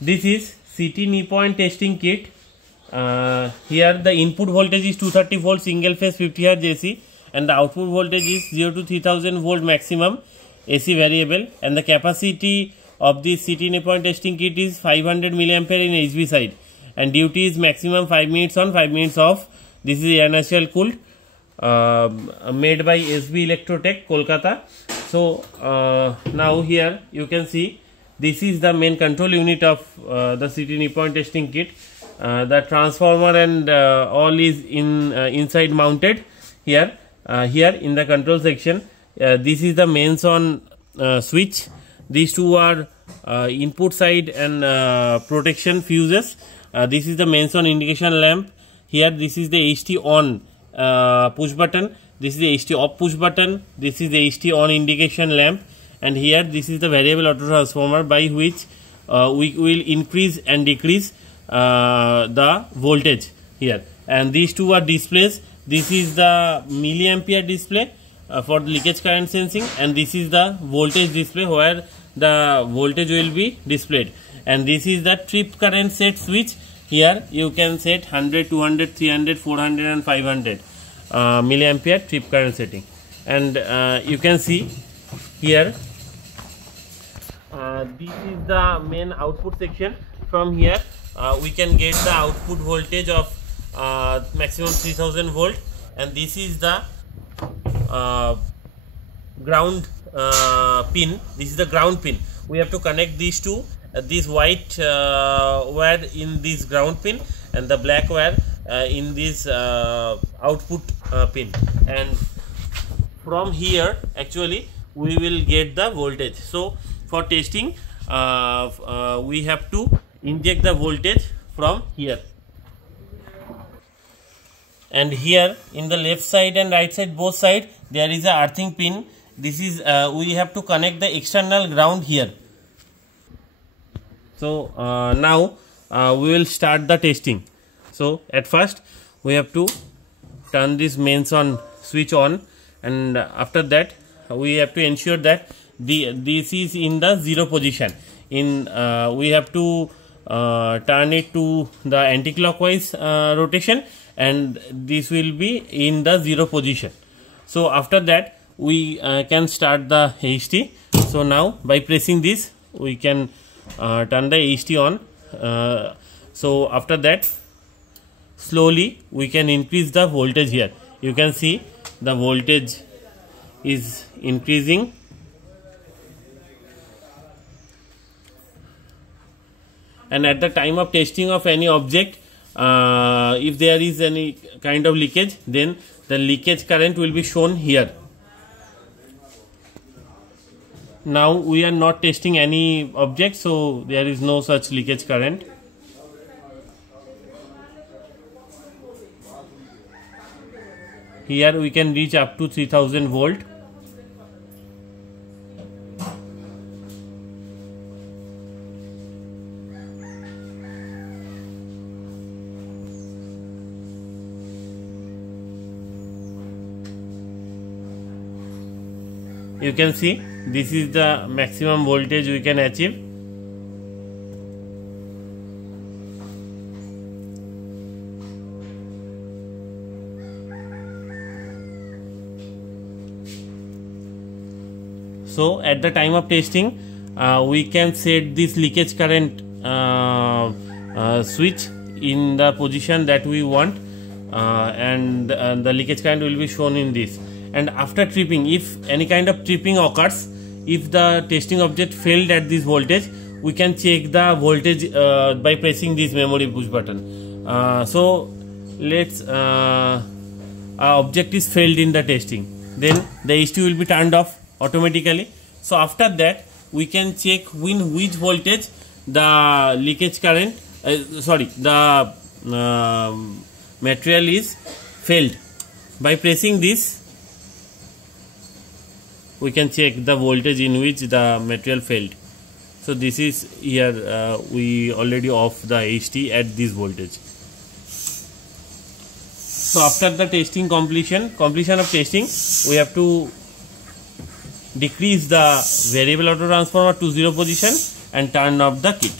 This is CT knee point testing kit. Here the input voltage is 230 volt single phase 50 Hz AC, and the output voltage is 0 to 3000 volt maximum AC variable, and the capacity of this CT knee point testing kit is 500 milliampere in HV side, and duty is maximum 5 minutes on, 5 minutes off. This is inertial cooled, made by S.B.ELECTROTECH, Kolkata. So now here you can see this is the main control unit of the CT knee point testing kit. The transformer and all is inside mounted here. Here in the control section, this is the mains on switch. These two are input side and protection fuses. This is the mains on indication lamp. Here this is the HT on push button. This is the HT off push button. This is the HT on indication lamp, and here this is the variable auto transformer by which we will increase and decrease the voltage here. And these two are displays. This is the milliampere display for the leakage current sensing, and this is the voltage display where the voltage will be displayed. And this is the trip current set switch. Here you can set 100, 200, 300, 400 and 500 milliampere trip current setting. And you can see here this is the main output section. From here we can get the output voltage of maximum 3000 volt, and this is the ground pin. This is the ground pin. We have to connect these two, this white wire in this ground pin and the black wire in this output pin, and from here actually we will get the voltage. So for testing we have to inject the voltage from here, and here in the left side and right side, both side, there is a earthing pin. This is we have to connect the external ground here. So now we will start the testing. So at first we have to turn this mains on switch on, and after that we have to ensure that this is in the 0 position. We have to turn it to the anti-clockwise rotation, and this will be in the 0 position. So after that we can start the HT. So now by pressing this we can turn the HT on. So after that slowly we can increase the voltage. Here you can see the voltage is increasing, and at the time of testing of any object, if there is any kind of leakage, then the leakage current will be shown here. Now we are not testing any object, so there is no such leakage current. Here we can reach up to 3000 volt. You can see this is the maximum voltage we can achieve. So at the time of testing we can set this leakage current switch in the position that we want, and the leakage current will be shown in this. And after tripping, if any kind of tripping occurs, if the testing object failed at this voltage, we can check the voltage by pressing this memory push button. So let's our object is failed in the testing, then the HT will be turned off automatically. So after that we can check in which voltage the leakage current the material is failed. By pressing this we can check the voltage in which the material failed. So this is here we already off the HT at this voltage. So after the testing completion of testing, we have to decrease the variable auto transformer to 0 position and turn off the kit.